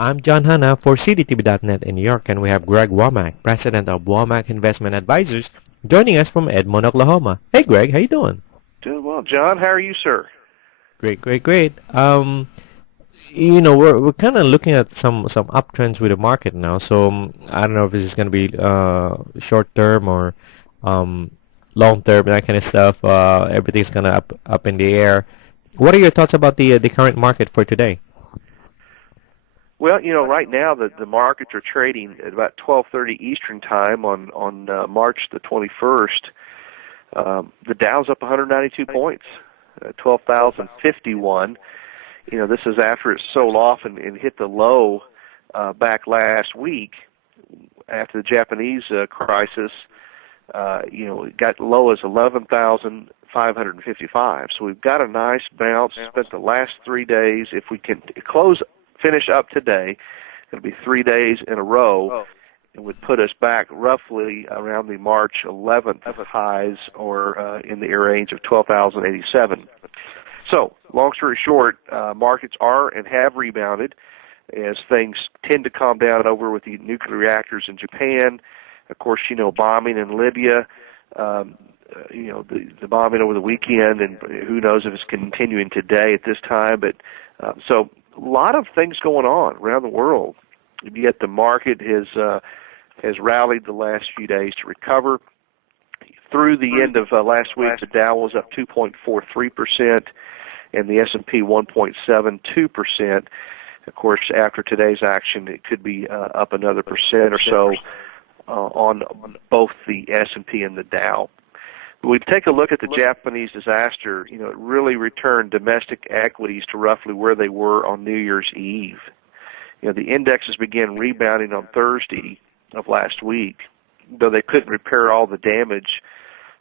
I'm John Hanna for CDTV.net in New York, and we have Greg Womack, President of Womack Investment Advisors, joining us from Edmond, Oklahoma. Hey, Greg, how you doing? Doing well, John. How are you, sir? Great, great, great. We're kind of looking at some uptrends with the market now. So I don't know if this is going to be short term or long term, that kind of stuff. Everything's kind of up in the air. What are your thoughts about the current market for today? Well, right now the markets are trading at about 12:30 Eastern time on March the 21st. The Dow's up 192 points, 12,051. This is after it sold off and hit the low back last week after the Japanese crisis. It got low as 11,555. So we've got a nice bounce. Spent the last 3 days. If we can finish up today, it'll be 3 days in a row. It would put us back roughly around the March 11th highs, or in the range of 12,087. So, long story short, markets are and have rebounded as things tend to calm down over with the nuclear reactors in Japan. Of course, bombing in Libya, the bombing over the weekend, and who knows if it's continuing today at this time. But so a lot of things going on around the world. Yet the market has rallied the last few days to recover. Through the end of last week, the Dow was up 2.43%, and the S&P 1.72%. Of course, after today's action, it could be up another percent or so on both the S&P and the Dow. When we take a look at the Japanese disaster, it really returned domestic equities to roughly where they were on New Year's Eve. The indexes began rebounding on Thursday of last week, though they couldn't repair all the damage.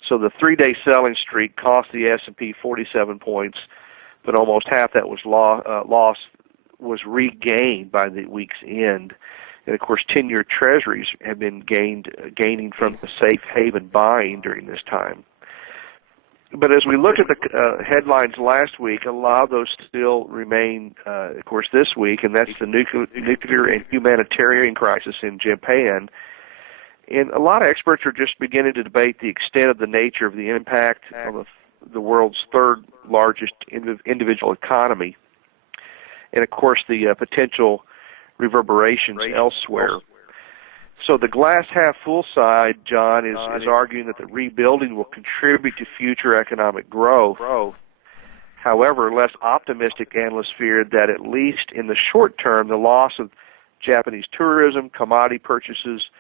So the 3-day selling streak cost the S&P 47 points, but almost half that was lost was regained by the week's end. And of course, 10-year treasuries have been gaining from the safe haven buying during this time. But as we look at the headlines last week, a lot of those still remain, of course, this week, and that's the nuclear and humanitarian crisis in Japan. And a lot of experts are just beginning to debate the extent of the nature of the impact on the world's third largest individual economy, and of course the potential reverberations elsewhere. So the glass half full side, John, is arguing that the rebuilding will contribute to future economic growth. However, less optimistic analysts feared that at least in the short term, the loss of Japanese tourism, commodity purchases,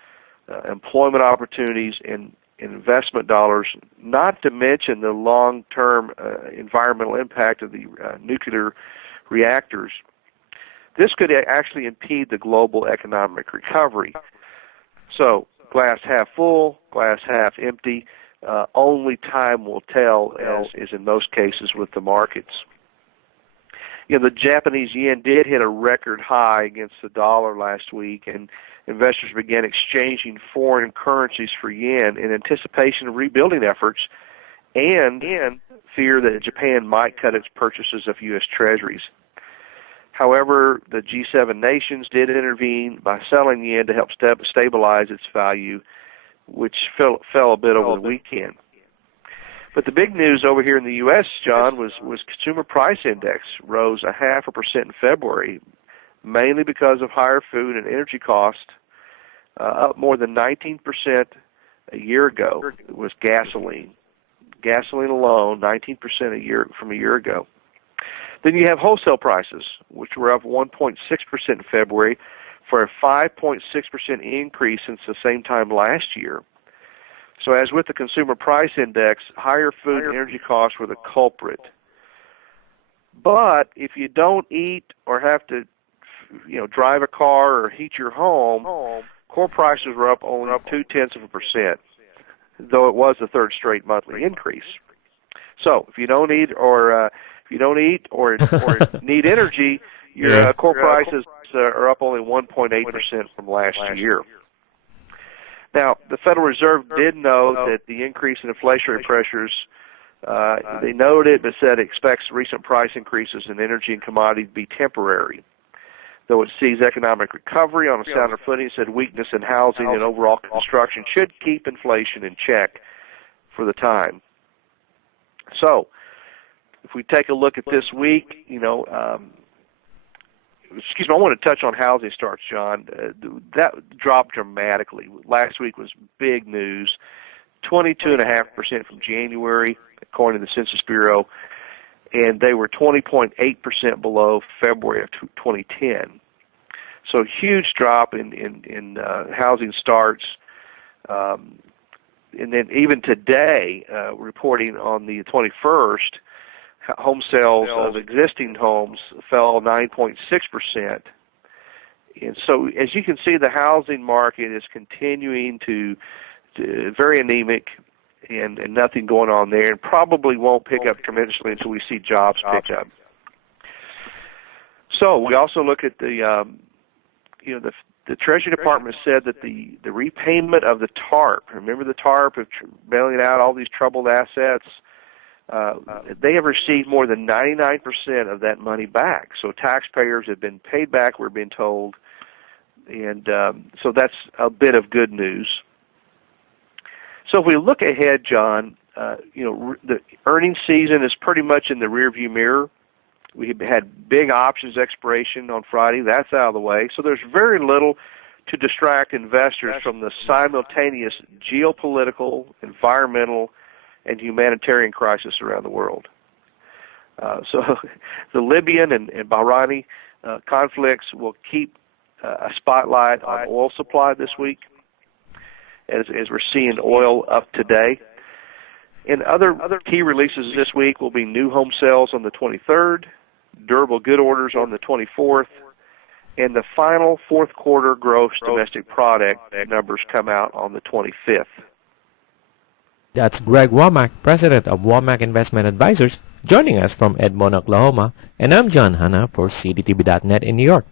employment opportunities, and investment dollars, not to mention the long-term environmental impact of the nuclear reactors, this could actually impede the global economic recovery. So, glass half full, glass half empty, only time will tell, as is in most cases with the markets. The Japanese yen did hit a record high against the dollar last week, and investors began exchanging foreign currencies for yen in anticipation of rebuilding efforts and fear that Japan might cut its purchases of U.S. treasuries. However, the G7 nations did intervene by selling yen to help stabilize its value, which fell a bit over the weekend. But the big news over here in the U.S., John, was consumer price index rose 0.5% in February, mainly because of higher food and energy costs, up more than 19% a year ago. It was gasoline. Gasoline alone, 19% from a year ago. Then you have wholesale prices, which were up 1.6% in February for a 5.6% increase since the same time last year. So as with the consumer price index, higher food and energy costs were the culprit. But if you don't eat or have to, drive a car or heat your home, core prices were up only 0.2%, though it was the third straight monthly increase. So if you don't eat or need energy, your core prices are up only 1.8% from last year. Now, the Federal Reserve did note that the increase in inflationary pressures, they noted it, but said it expects recent price increases in energy and commodities to be temporary. though it sees economic recovery on a sounder footing, it said weakness in housing and overall construction should keep inflation in check for the time. So, if we take a look at this week, I want to touch on housing starts, John. That dropped dramatically. Last week was big news. 22.5% from January, according to the Census Bureau, and they were 20.8% below February of 2010. So huge drop in housing starts. And then even today, reporting on the 21st, home sales of existing homes fell 9.6%. And so as you can see, the housing market is continuing to very anemic and nothing going on there, and probably won't pick up tremendously until we see jobs pick up. So we also look at the Treasury Department said that the repayment of the TARP, remember the TARP of bailing out all these troubled assets, they have received more than 99% of that money back. So taxpayers have been paid back, we're being told, and so that's a bit of good news. So if we look ahead, John, the earnings season is pretty much in the rearview mirror. We had big options expiration on Friday. That's out of the way. So there's very little to distract investors from the simultaneous geopolitical, environmental, and humanitarian crisis around the world. So the Libyan and Bahraini conflicts will keep a spotlight on oil supply this week, as we're seeing oil up today. And other key releases this week will be new home sales on the 23rd, durable good orders on the 24th, and the final fourth quarter gross domestic product numbers come out on the 25th. That's Greg Womack, president of Womack Investment Advisors, joining us from Edmond, Oklahoma, and I'm John Hanna for CDTV.net in New York.